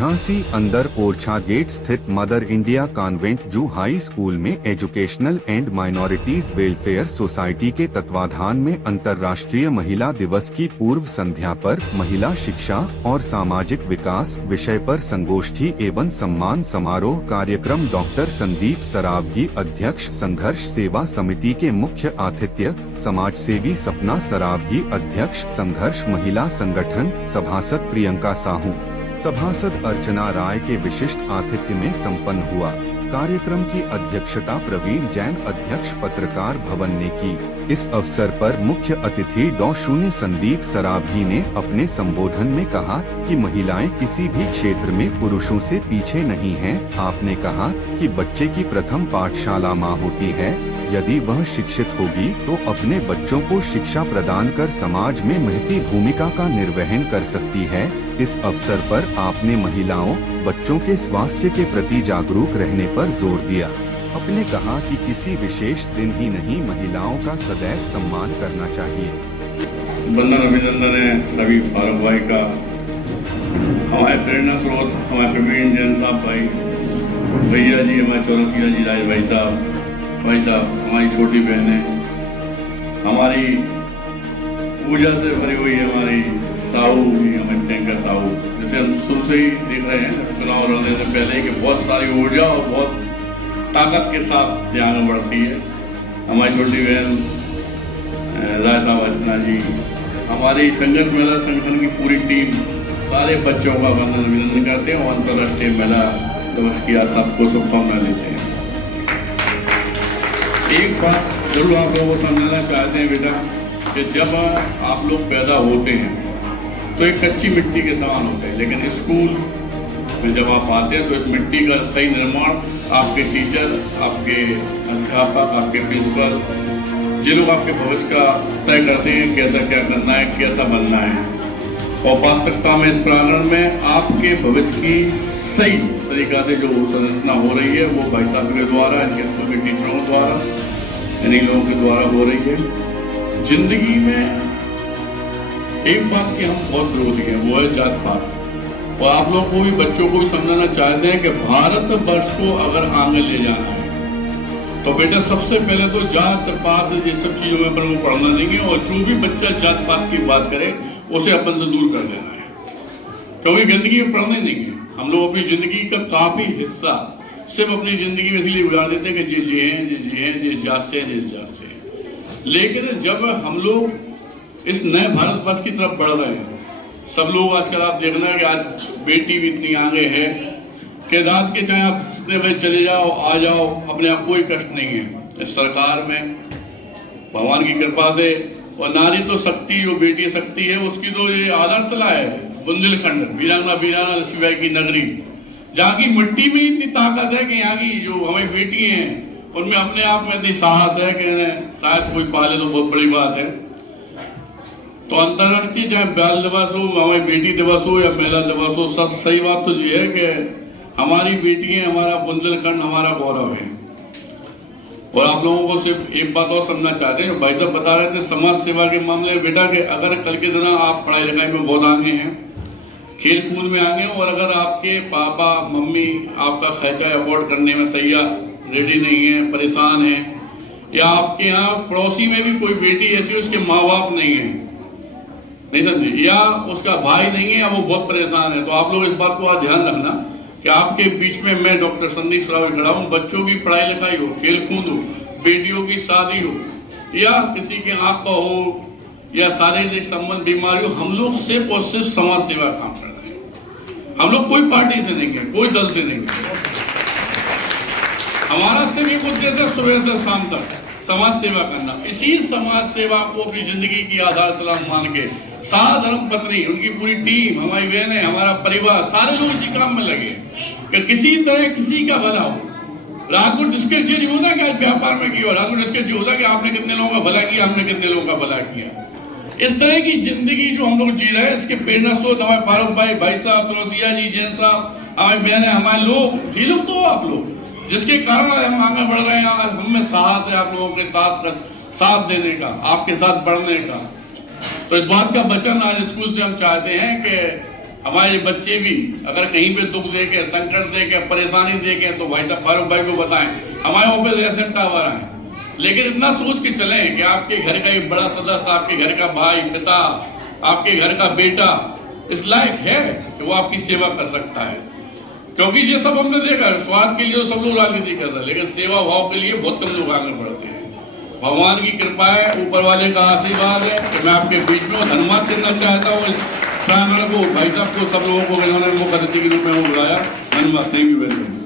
झांसी अंदर ओरछा गेट स्थित mother India convent जू हाई स्कूल में educational and minorities welfare society के तत्वाधान में अंतर्राष्ट्रीय महिला दिवस की पूर्व संध्या पर महिला शिक्षा और सामाजिक विकास विषय पर संगोष्ठी एवं सम्मान समारोह कार्यक्रम डॉक्टर संदीप सरावगी अध्यक्ष संघर्ष सेवा समिति के मुख्य आतिथ्य समाज सेवी सपना सरावगी अध्यक्ष संघर्ष महिला संगठन सभासद प्रियंका साहू सभासद अर्चना राय के विशिष्ट आतिथ्य में संपन्न हुआ। कार्यक्रम की अध्यक्षता प्रवीण जैन अध्यक्ष पत्रकार भवन ने की। इस अवसर पर मुख्य अतिथि डॉ. संदीप सरावगी ने अपने संबोधन में कहा कि महिलाएं किसी भी क्षेत्र में पुरुषों से पीछे नहीं हैं। आपने कहा कि बच्चे की प्रथम पाठशाला माँ होती है। यदि वह शिक्षित होगी तो अपने बच्चों को शिक्षा प्रदान कर समाज में महती भूमिका का निर्वहन कर सकती है। इस अवसर पर आपने महिलाओं बच्चों के स्वास्थ्य के प्रति जागरूक रहने पर जोर दिया। आपने कहा कि किसी विशेष दिन ही नहीं महिलाओं का सदैव सम्मान करना चाहिए। वंदन अभिनंदन है सभी फारूक भाई का, हमारे प्रेरणा स्रोत हमारे प्रवीण जैन साहब भाई, भैया जी हमारे चौरसिया जी राज भाई साहब हमारी छोटी बहनें, हमारी पूजा से भरी हुई हमारी साहू भी हमें प्रियंका साहू, जैसे हम शुरू से ही देख रहे हैं चुनाव लड़ने से पहले कि बहुत सारी ऊर्जा और बहुत ताकत के साथ ये आगे बढ़ती है। हमारी छोटी बहन राय साहब अर्चना जी, हमारी संघर्ष महिला संगठन की पूरी टीम सारे बच्चों का वंदन अभिनंदन करते हैं और अंतर्राष्ट्रीय महिला दिवस की आज सबको शुभकामनाएं देते हैं। एक बात जरूर आप लोगों को समझाना चाहते हैं बेटा कि जब आप लोग पैदा होते हैं तो एक कच्ची मिट्टी के समान होते हैं, लेकिन स्कूल में जब आप आते हैं तो इस मिट्टी का सही निर्माण आपके टीचर, आपके अध्यापक, आपके प्रिंसिपल, जिन लोग आपके भविष्य का तय करते हैं कैसा क्या करना है, कैसा बनना है, और वास्तविकता में इस प्रांगण में आपके भविष्य की सही तरीका से जो संरचना हो रही है वो भाई साहब के द्वारा, इनके स्कूल के टीचरों द्वारा, इन्हीं लोगों के द्वारा हो रही है। जिंदगी में एक बात की हम बहुत विरोधी हैं, वो है जात पात। और आप लोग को भी बच्चों को भी समझाना चाहते हैं कि भारत वर्ष को अगर आगे ले जाना है तो बेटा सबसे पहले तो जात पात ये सब चीजों में अपन को पढ़ना देंगे, और जो भी बच्चा जात पात की बात करे उसे अपन से दूर कर देना है, क्योंकि गंदगी में पढ़ने देंगे। हम लोग अपनी जिंदगी का काफी हिस्सा सिर्फ अपनी जिंदगी में इसलिए गुजार देते हैं कि जिस जात से। लेकिन जब हम लोग इस नए भारतवर्ष की तरफ बढ़ रहे हैं, सब लोग आजकल आप देखना है कि आज बेटी भी इतनी आगे है कि रात के चाहे आप जितने बजे चले जाओ आ जाओ, अपने आप कोई कष्ट नहीं है। इस सरकार में भगवान की कृपा से, और नारी तो शक्ति, जो बेटी शक्ति है उसकी तो ये आदर्श ला है बुंदेलखंड, वीरांगना लक्ष्मीबाई की नगरी, जहाँ की मिट्टी में इतनी ताकत है कि यहाँ की जो हमारी बेटी हैं उनमें अपने आप में इतनी साहस है कि शायद कोई पाले तो बहुत बड़ी बात है। तो अंतर्राष्ट्रीय चाहे बाल दिवस हो, हमारी बेटी दिवस हो या महिला दिवस हो, सब सही बात तो ये है कि हमारी बेटियां हमारा बुंदेलखंड हमारा गौरव है। और आप लोगों को सिर्फ एक बात और समझना चाहते हैं, भाई साहब बता रहे थे समाज सेवा के मामले में बेटा कि अगर कल के दिन आप पढ़ाई लिखाई में बहुत आगे हैं, खेल कूद में आगे, और अगर आपके पापा मम्मी आपका खर्चा अफोर्ड करने में तैयार रेडी नहीं है, परेशान है, या आपके यहाँ पड़ोसी में भी कोई बेटी ऐसी उसके माँ बाप नहीं है, नहीं समझे, या उसका भाई नहीं है, या वो बहुत परेशान है, तो आप लोग इस बात को आज ध्यान रखना कि आपके बीच में मैं डॉक्टर संदीप सरावगी खड़ा हूँ। बच्चों की पढ़ाई लिखाई हो, खेल कूद हो, बेटियों की शादी हो, या किसी के आँख का हो, या शारीरिक संबंध बीमारी हो, हम लोग सिर्फ और सिर्फ समाज सेवा काम कर रहे हैं। हम लोग कोई पार्टी से नहीं है, कोई दल से नहीं है। हमारा सिर्फ एक उद्देश्य है सुबह से शाम तक समाज सेवा करना। इसी समाज सेवा को अपनी जिंदगी की आधारशिला मान के सारा धर्म पत्नी, उनकी पूरी टीम, हमारी बहनें, हमारा परिवार, सारे लोग इसी काम में लगे कि किसी तरह किसी का भला हो। रात को डिस्कस ये नहीं होता कि आज व्यापार में किया, रात को डिस्कस ये होता कि आपने कितने लोगों का भला किया, हमने कितने लोगों का भला किया। इस तरह की जिंदगी जो हम लोग जी रहे हैं, इसके प्रेरणा स्रोत हमारे फारूक भाई साहब, तुलसिया जी, जैन साहब, हमारी बहनें, हमारे लोग, ये लोग तो आप लोग जिसके कारण हम आगे बढ़ रहे हैं। हम में साहस है आप लोगों के साथ देने का, आपके साथ बढ़ने का। तो इस बात का वचन आज स्कूल से हम चाहते हैं कि हमारे बच्चे भी अगर कहीं पे दुख देखे, संकट देखे, परेशानी देखे तो भाई साहब फारूक भाई को बताएं, हमारे ऑफिस ऐसे टावर आए। लेकिन इतना सोच के चलें कि आपके घर का एक बड़ा सदस्य, आपके घर का भाई, पिता, आपके घर का बेटा इस लायक है कि वो आपकी सेवा कर सकता है। क्योंकि ये सब हमने देखा, स्वार्थ के लिए तो सब लोग राजनीति कर रहे हैं, लेकिन सेवा भाव के लिए बहुत कम लोग आगे बढ़ते हैं। भगवान की कृपा है, ऊपर वाले का आशीर्वाद है कि मैं आपके बीच में धन्यवाद देना चाहता हूँ इस प्रांगण को, भाई साहब को, सब लोगों को इन्होंने मुख्य अतिथि के रूप में बुलाया। धन्यवाद, थैंक यू वेरी मच।